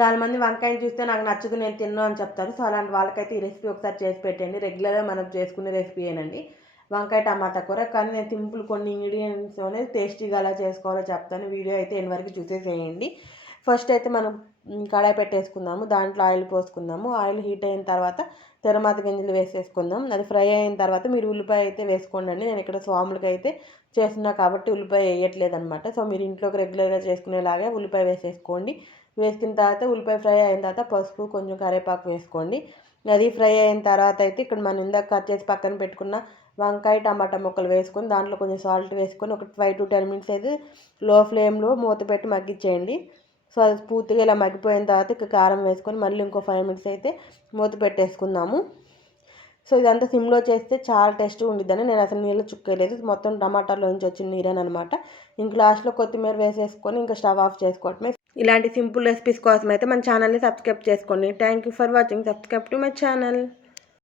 చాలామంది వంకాయని చూస్తే నాకు నచ్చదు నేను తిన్నాను అని చెప్తారు. సో అలాంటి వాళ్ళకైతే ఈ రెసిపీ ఒకసారి చేసి పెట్టండి. రెగ్యులర్గా మనం చేసుకునే రెసిపీయేనండి వంకాయ టమాటా కూర. కానీ నేను సింపుల్ కొన్ని ఇంగ్రీడియంట్స్తోనే టేస్టీగా ఎలా చేసుకోవాలో చెప్తాను. వీడియో అయితే ఎన్ని వరకు చూసేసేయండి. ఫస్ట్ అయితే మనం కడాయి పెట్టేసుకుందాము. దాంట్లో ఆయిల్ పోసుకుందాము. ఆయిల్ హీట్ అయిన తర్వాత తిరమాత గింజలు వేసేసుకుందాం. అది ఫ్రై అయిన తర్వాత మీరు ఉల్లిపాయ అయితే వేసుకోండి. నేను ఇక్కడ స్వాములకి అయితే చేస్తున్నా కాబట్టి ఉల్లిపాయ వేయట్లేదు అనమాట. సో మీరు ఇంట్లోకి రెగ్యులర్గా చేసుకునేలాగే ఉల్లిపాయ వేసేసుకోండి. వేసుకున్న తర్వాత ఉల్లిపాయ ఫ్రై అయిన తర్వాత పసుపు కొంచెం కరివేపాకు వేసుకోండి. అది ఫ్రై అయిన తర్వాత అయితే ఇక్కడ మనం ఇందాక కట్ చేసి పక్కన పెట్టుకున్న వంకాయ టమాటా ముక్కలు వేసుకొని దాంట్లో కొంచెం సాల్ట్ వేసుకొని ఒక 5 to 10 minutes అయితే లో ఫ్లేమ్లో మూత పెట్టి మగ్గించేయండి. సో అది పూర్తిగా ఇలా మగ్గిపోయిన తర్వాత ఇక కారం వేసుకొని మళ్ళీ ఇంకో 5 minutes అయితే మూత పెట్టేసుకుందాము. సో ఇదంతా సిమ్లో చేస్తే చాలా టేస్ట్గా ఉండిద్దని నేను అసలు నీళ్ళు చుక్కలేదు. మొత్తం టమాటాలోంచి వచ్చిన నీరేనమాట. ఇంక లాస్ట్లో కొత్తిమీర వేసేసుకొని ఇంకా స్టవ్ ఆఫ్ చేసుకోవటమే. ఇలాంటి సింపుల్ రెసిపీస్ కోసం అయితే మన ఛానల్ని సబ్స్క్రైబ్ చేసుకోండి. Thank you for watching. Subscribe to my channel.